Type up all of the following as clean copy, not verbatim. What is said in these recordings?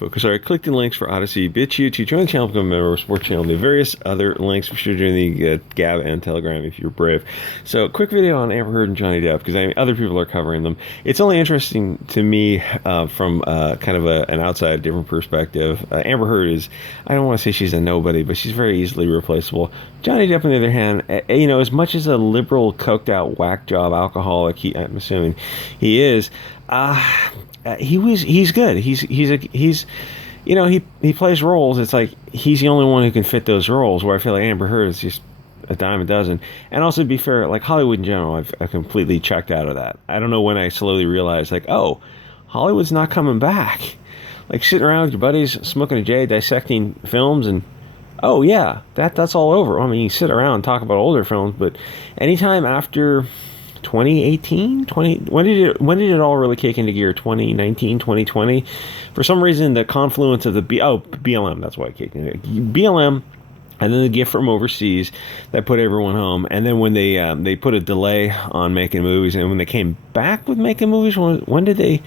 Focus. All right, click the links for Odyssey, Bit Chute to join the channel, become a member of Sports Channel, and the various other links. Be sure to join the Gab and Telegram if you're brave. So, quick video on Amber Heard and Johnny Depp, because other people are covering them. It's only interesting to me from kind of an outside, different perspective. Amber Heard is, I don't want to say she's a nobody, but she's very easily replaceable. Johnny Depp, on the other hand, as much as a liberal, coked out, whack job alcoholic, I'm assuming he is, he's good. He plays roles. It's like he's the only one who can fit those roles, where I feel like Amber Heard is just a dime a dozen. And also, to be fair, like Hollywood in general, I've completely checked out of that. I don't know when I slowly realized, like, oh, Hollywood's not coming back. Like sitting around with your buddies, smoking a J, dissecting films, and oh yeah, that's all over. I mean, you sit around and talk about older films, but anytime after 2018, when did it all really kick into gear? 2019, 2020. For some reason, the confluence of the BLM, that's why it kicked into BLM, and then the gift from overseas that put everyone home. And then when they put a delay on making movies, and when they came back with making movies, when did they?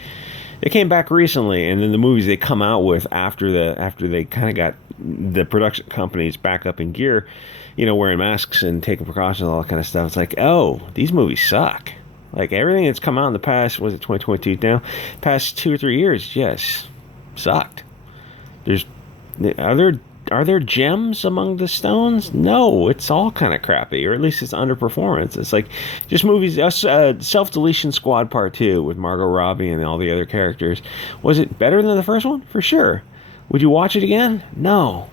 They came back recently, and then the movies they come out with after they kind of got the production companies back up in gear, wearing masks and taking precautions, all that kind of stuff. It's like, oh, these movies suck. Like everything that's come out in the past, was it 2022 now? Past 2 or 3 years, just sucked. Are there gems among the stones? No, it's all kind of crappy, or at least it's underperformance. It's like just movies. Self-Deletion Squad Part 2 with Margot Robbie and all the other characters. Was it better than the first one? For sure. Would you watch it again? No.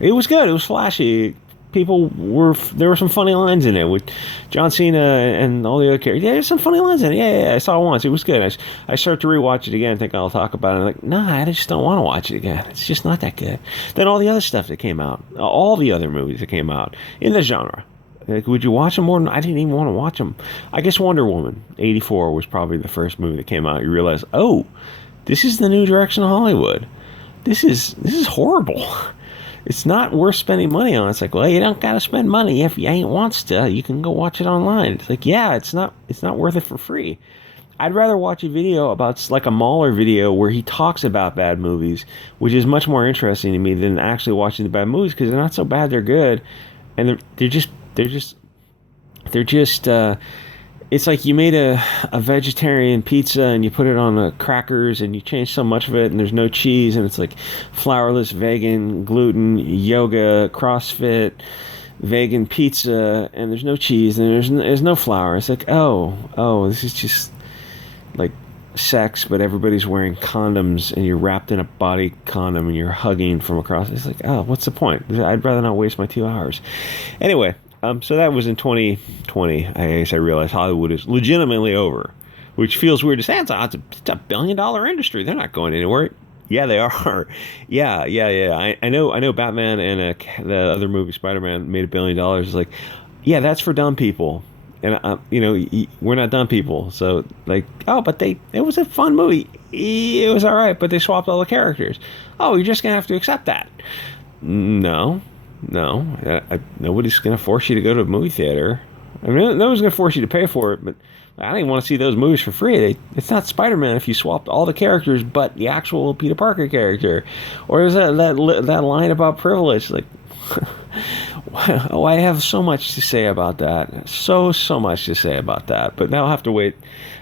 It was good. It was flashy. There were some funny lines in it with John Cena and all the other characters. Yeah, there's some funny lines in it. Yeah, I saw it once. It was good. I start to rewatch it again, think I'll talk about it. I'm like, nah, I just don't want to watch it again. It's just not that good. Then all the other stuff that came out, all the other movies that came out in the genre. Like, would you watch them more than I didn't even want to watch them? I guess Wonder Woman 84 was probably the first movie that came out. You realize, oh, this is the new direction of Hollywood. This is horrible. It's not worth spending money on. It's like, well, you don't got to spend money if you ain't wants to. You can go watch it online. It's like, yeah, it's not worth it for free. I'd rather watch a video about, like a Mahler video where he talks about bad movies, which is much more interesting to me than actually watching the bad movies, because they're not so bad, they're good, and they're just it's like you made a vegetarian pizza and you put it on the crackers and you change so much of it and there's no cheese, and it's like flourless, vegan, gluten, yoga, CrossFit, vegan pizza, and there's no cheese and there's no flour. It's like, oh, this is just like sex, but everybody's wearing condoms and you're wrapped in a body condom and you're hugging from across. It's like, oh, what's the point? I'd rather not waste my 2 hours. Anyway. So that was in 2020. I guess I realized Hollywood is legitimately over, which feels weird to say. It's a $1 billion industry. They're not going anywhere. Yeah, they are. Yeah. I know Batman and the other movie, Spider-Man, made $1 billion. It's like, yeah, that's for dumb people. And, we're not dumb people. So, like, oh, but it was a fun movie. It was all right, but they swapped all the characters. Oh, you're just going to have to accept that. No, nobody's going to force you to go to a movie theater. I mean, no one's going to force you to pay for it, but I don't even want to see those movies for free. It's not Spider-Man if you swapped all the characters but the actual Peter Parker character. Or is that line about privilege? Like, oh, I have so much to say about that. So much to say about that. But now I'll have to wait.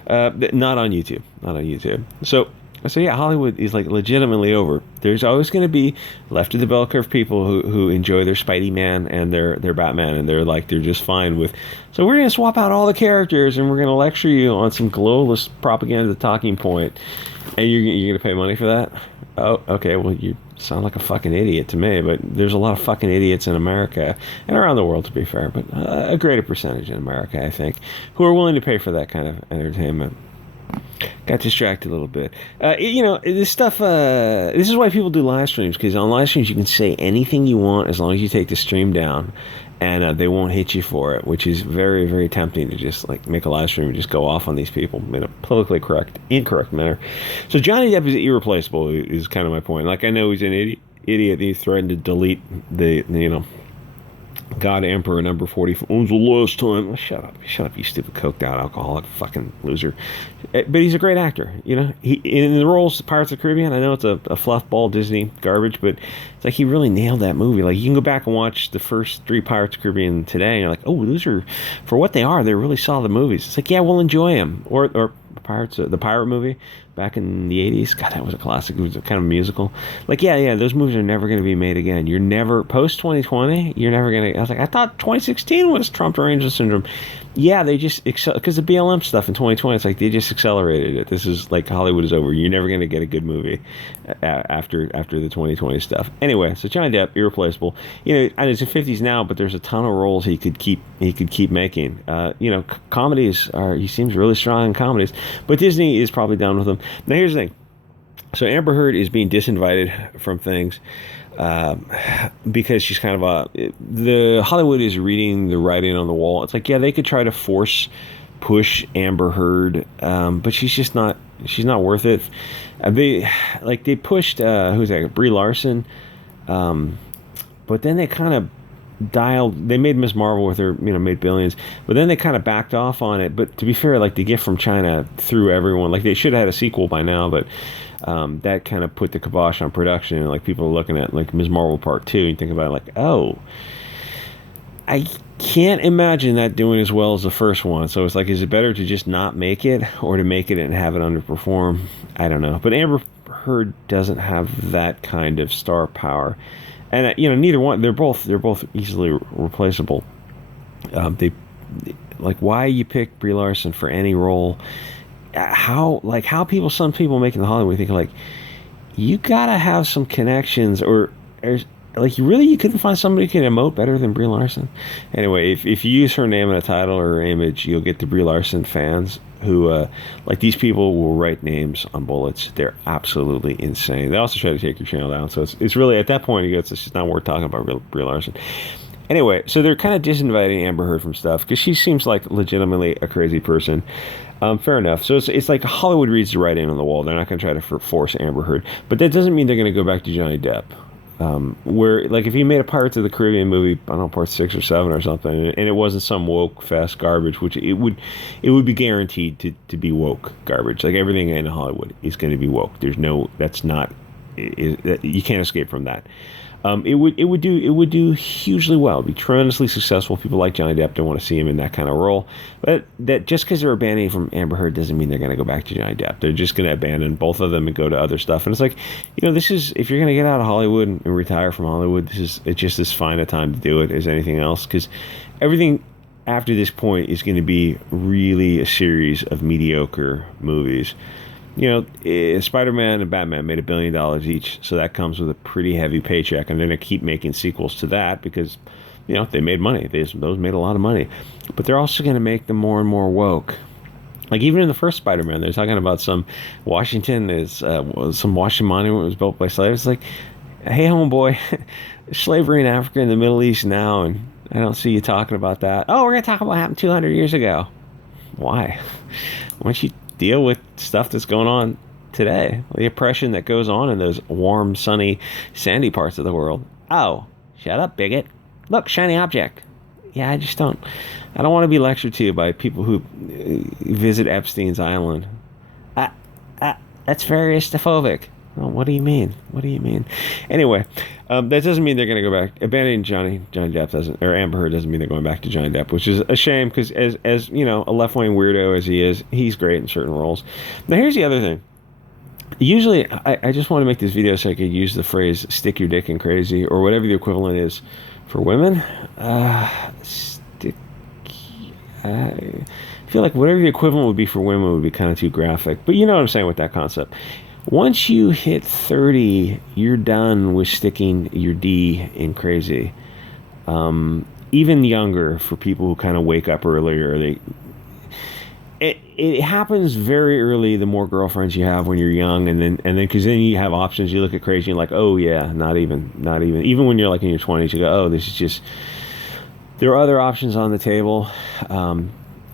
Not on YouTube. So yeah, Hollywood is like legitimately over. There's always going to be left of the bell curve people who enjoy their Spidey Man and their Batman, and they're just fine with. So we're going to swap out all the characters, and we're going to lecture you on some globalist propaganda talking point, and you're going to pay money for that? Oh, okay. Well, you sound like a fucking idiot to me, but there's a lot of fucking idiots in America and around the world, to be fair, but a greater percentage in America, I think, who are willing to pay for that kind of entertainment. Got distracted a little bit. This stuff, this is why people do live streams, because on live streams you can say anything you want as long as you take the stream down, and they won't hit you for it, which is very, very tempting to just like make a live stream and just go off on these people in a politically incorrect manner. So Johnny Depp is irreplaceable, is kind of my point. Like, I know he's an idiot. He threatened to delete God Emperor number 40. When's the last time? Oh, shut up, you stupid coked out alcoholic fucking loser. But he's a great actor, you know. He in the roles of Pirates of the Caribbean. I know it's a fluffball Disney garbage, but it's like he really nailed that movie. Like you can go back and watch the first 3 Pirates of the Caribbean today, and you're like, oh, those are, for what they are, they're really solid movies. It's like, yeah, we'll enjoy them. Or Pirates, the pirate movie back in the 80s. God, that was a classic. It was a kind of musical. Like, yeah, those movies are never going to be made again. You're never, post 2020, you're never going to, I was like, I thought 2016 was Trump derangement syndrome. Yeah, they just, because the BLM stuff in 2020, it's like they just accelerated it. This is like Hollywood is over. You're never going to get a good movie after the 2020 stuff. Anyway, so Johnny Depp, irreplaceable. You know, and he's in 50s now, but there's a ton of roles he could keep making. You know, comedies he seems really strong in comedies, but Disney is probably done with him. Now here's the thing. So Amber Heard is being disinvited from things because she's kind of the Hollywood is reading the writing on the wall. It's like, yeah, they could try to push Amber Heard, but she's not worth it. They pushed who's that, Brie Larson, but then they kind of they made Miss Marvel with her, you know, made billions, but then they kind of backed off on it. But to be fair, like the gift from China threw everyone, like they should have had a sequel by now, but that kind of put the kibosh on production. And like people are looking at like Ms. Marvel Part 2 and you think about it like, oh, I can't imagine that doing as well as the first one. So it's like, is it better to just not make it or to make it and have it underperform? I don't know. But Amber Heard doesn't have that kind of star power. And you know, neither one. They're both easily replaceable. They like, why you pick Brie Larson for any role? Some people making the Hollywood think like, you gotta have some connections, or like you couldn't find somebody who can emote better than Brie Larson. Anyway, if you use her name in a title or her image, you'll get the Brie Larson fans who like these people will write names on bullets. They're absolutely insane. They also try to take your channel down. So it's really at that point it's just not worth talking about Brie Larson. Anyway, so they're kind of disinviting Amber Heard from stuff because she seems like legitimately a crazy person. Fair enough. So it's like Hollywood reads the writing on the wall. They're not going to try to force Amber Heard, but that doesn't mean they're going to go back to Johnny Depp. Where like if you made a Pirates of the Caribbean movie, I don't know, part 6 or 7 or something, and it wasn't some woke fest garbage, which it would be guaranteed to be woke garbage. Like everything in Hollywood is going to be woke. You can't escape from that. It would do hugely well. It'd be tremendously successful. People like Johnny Depp don't want to see him in that kind of role. But that just because they're abandoning from Amber Heard doesn't mean they're going to go back to Johnny Depp. They're just going to abandon both of them and go to other stuff. And it's like, you know, this is, if you're going to get out of Hollywood and retire from Hollywood, it's just as fine a time to do it as anything else, because everything after this point is going to be really a series of mediocre movies. You know, Spider-Man and Batman made $1 billion each, so that comes with a pretty heavy paycheck, and they're going to keep making sequels to that because, you know, they made money. Those made a lot of money. But they're also going to make them more and more woke. Like, even in the first Spider-Man, they're talking about some Washington monument was built by slaves. It's like, hey, homeboy, slavery in Africa and the Middle East now, and I don't see you talking about that. Oh, we're going to talk about what happened 200 years ago. Why? Why don't you deal with stuff that's going on today, the oppression that goes on in those warm, sunny, sandy parts of the world? Oh, shut up, bigot. Look, shiny object. Yeah, I don't want to be lectured to by people who visit Epstein's island. That's very estophobic. Well, what do you mean? Anyway, that doesn't mean they're going to go back. Abandoning Johnny Depp doesn't, or Amber Heard doesn't mean they're going back to Johnny Depp, which is a shame because as you know, a left-wing weirdo as he is, he's great in certain roles. Now, here's the other thing. Usually, I just want to make this video so I could use the phrase "stick your dick in crazy" or whatever the equivalent is for women. I feel like whatever the equivalent would be for women would be kind of too graphic, but you know what I'm saying with that concept. Once you hit 30, you're done with sticking your D in crazy. Even younger, for people who kind of wake up earlier, it happens very early. The more girlfriends you have when you're young, and then because then you have options. You look at crazy, and you're like, oh yeah, not even. Even when you're like in your 20s, you go, oh, this is just. There are other options on the table.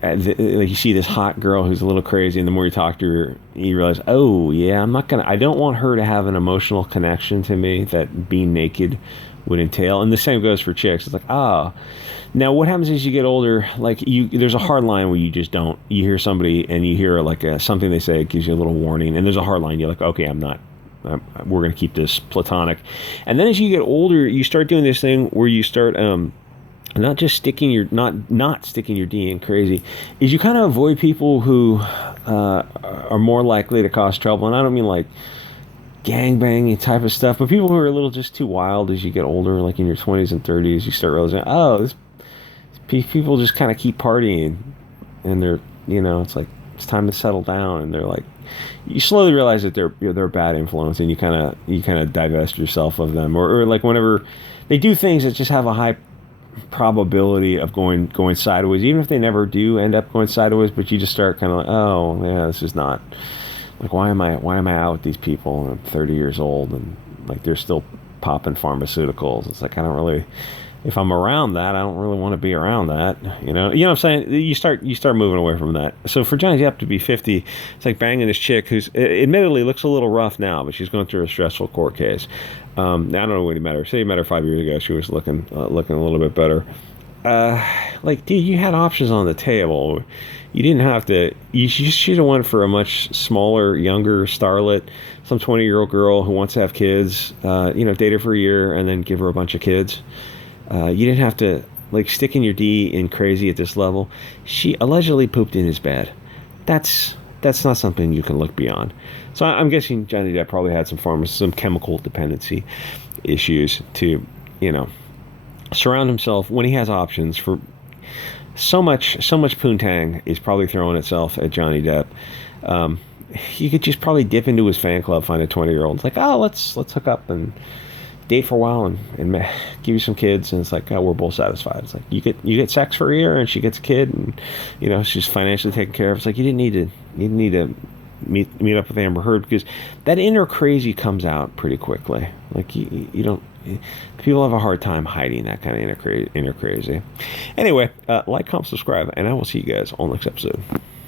Like you see this hot girl who's a little crazy, and the more you talk to her, you realize, oh yeah, I don't want her to have an emotional connection to me that being naked would entail. And the same goes for chicks. It's like, ah. Now, what happens as you get older? Like, there's a hard line where you just don't. You hear somebody and you hear like something they say, it gives you a little warning, and there's a hard line. You're like, okay, I'm not. We're going to keep this platonic. And then as you get older, you start doing this thing where you start not just sticking your not sticking your D in crazy, is you kind of avoid people who are more likely to cause trouble. And I don't mean like gangbanging type of stuff, but people who are a little just too wild as you get older, like in your 20s and 30s, you start realizing, oh, people just kind of keep partying, and they're, it's like it's time to settle down, and they're like, you slowly realize that they're a bad influence, and you kind of divest yourself of them, or like whenever they do things that just have a high probability of going sideways, even if they never do end up going sideways, but you just start kind of like, oh yeah, this is not like, why am I out with these people, and I'm 30 years old, and like they're still popping pharmaceuticals. It's like, I don't really, if I'm around that, I don't really want to be around that. You know what I'm saying? You start moving away from that. So for Johnny Depp to be 50, it's like banging this chick who's admittedly looks a little rough now, but she's going through a stressful court case. I don't know what he met her. Say he met her 5 years ago. She was looking a little bit better. Like, dude, you had options on the table. You didn't have to. You should have went for a much smaller, younger starlet, some 20-year-old girl who wants to have kids. Date her for a year and then give her a bunch of kids. You didn't have to like sticking your D in crazy at this level. She allegedly pooped in his bed. That's not something you can look beyond. So I'm guessing Johnny Depp probably had some chemical dependency issues to, surround himself when he has options for so much poontang is probably throwing itself at Johnny Depp. You could just probably dip into his fan club, find a 20-year-old. It's like, oh, let's hook up and date for a while and give you some kids, and it's like, oh, we're both satisfied. It's like you get sex for a year and she gets a kid, and she's financially taken care of. It's like you didn't need to meet up with Amber Heard, because that inner crazy comes out pretty quickly. Like you don't. People have a hard time hiding that kind of inner crazy. Anyway, like, comment, subscribe, and I will see you guys on the next episode.